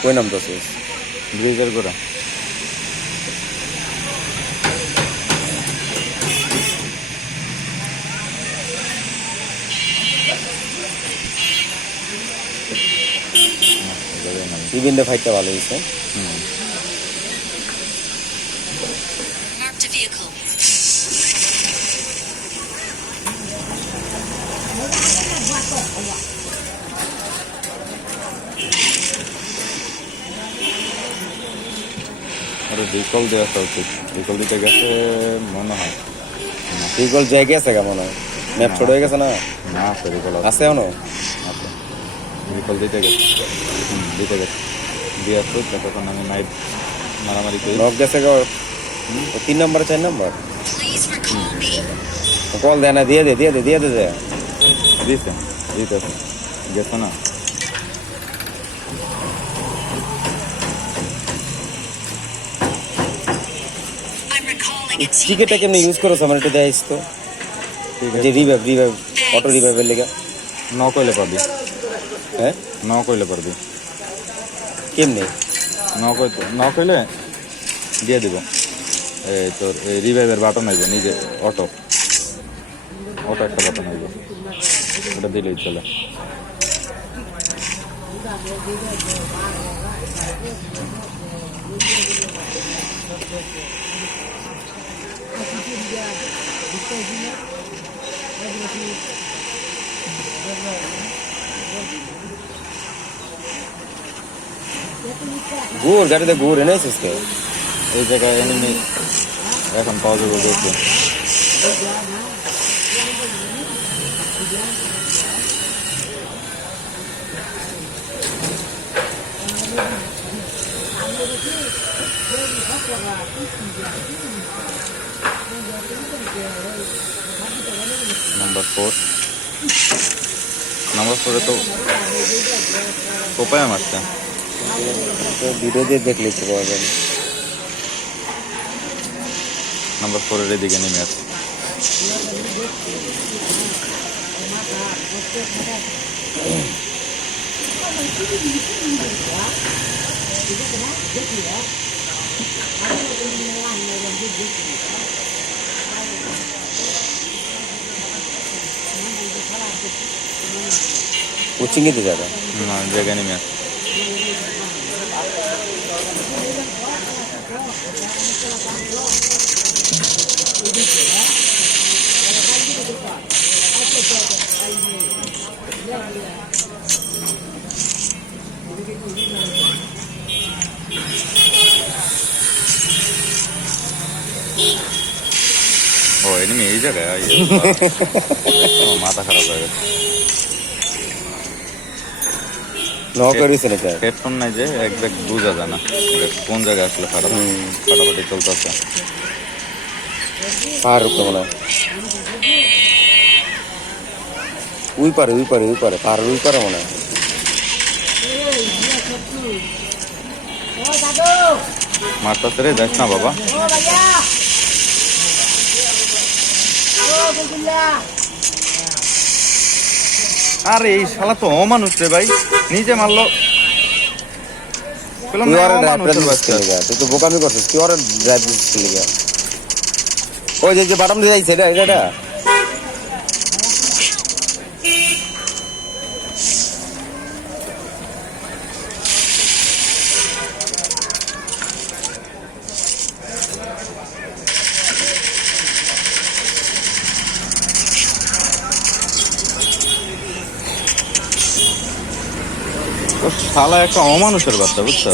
কই নামতেছিস? ব্রিজের গোড়া। ইভিনটা ফাইটটা ভালো হয়েছে। Marked a vehicle. আরে রিকল দেওয়া উচিত, রিকল দিতে গেছে মনে হয়। রিকল জায়গা আছে কেমন হয়? ম্যাপ ছোট হয়ে গেছে না? না আছে রিকল আছে এখনো? আছে, রিকল দিতে গেছে। দিতে গেছে দিয়ে আসতো, তখন আমি নাইট মারামারি করি। নক গেছে গো 3 নম্বর 4 নম্বর Please recall me. কল দেয় না, দিয়ে দে দিয়ে দে দিয়ে দে যে। দিছে দিতে গেছে না। I'm recalling a টিকেটটা কেমনে ইউজ করছ আমার একটু দেখাইস তো। যে রিভাইভ অটো রিভাইভের লেগা ন কইলে পারবি, হ্যাঁ ন কইলে পারবি। কেমনে? ন কইলে দিয়ে দিব। এই তোর এই রিভাইভের বাটন আইবে, নিজে অটো একটা বাটন আইবে, ওটা দিলেই চলে। ঘুর গাড়িতে ঘুর এনেছিস কে? এই জায়গায় এনিমি এখন পাওয়া যাবে দেখতে। নাম্বার 4 তো কোপায় মারছে। ভিডিও দিয়ে দেখলে তো পাওয়া যাবে। নাম্বার 4 এর দিকে নেমে আছে। কোচিং এতে যাবে না, জায়গায় নেমে আছে। ও এনিমি এই জায়গায় মাথা খারাপ হয়ে গেছে। হেডফোন নাই যে একজ্যাক্ট বোঝা যায় না কোন জায়গায় আসলে ফাটাফাটি চলতেছে। উই পারে পাহাড় উই পারে মনে হয়। মারতাছে রে, যাস না বাবা। আরে এই শালা তো অমানুষ রে ভাই, নিজে মারলো। তুই তো বোকামি করছিস, তুই ওর ড্রাইভ দিচ্ছিস লিগা। ওই যে বাটাম দিয়ে যাইছে এটা শালা একটা অমানুষের বাচ্চা, বুঝছো?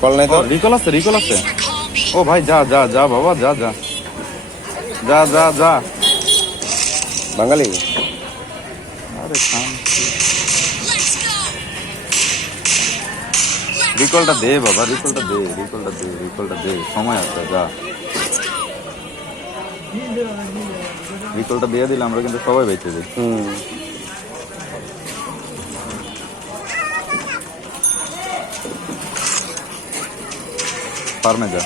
কল নাই তো? রিকল আছে। ও ভাই যা বাবা, যা বাঙালি। আরে রিকলটা দে বাবা, রিকলটা দে, সময় আছে, যা। রিকলটা দিয়ে দিলে আমরা কিন্তু সবাই বেঁচে যাই। ফার্মে যা,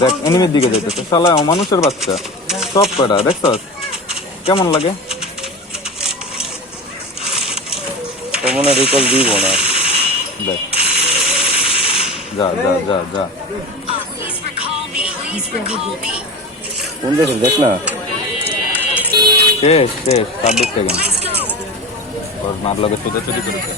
দেখ এনিমির দিকে যাইতেছে, শালা অমানুষের বাচ্চা। সব কয়টা দেখছস কেমন লাগে? মনে রিকল দিব না। দেখ যা যা যা যা Please recall me. Please recall me. কোন দেশে দেখ না। শেষ শেষ 26 সেকেন্ড Let's go. ওর মার লগে ছুটাছুটি করেছে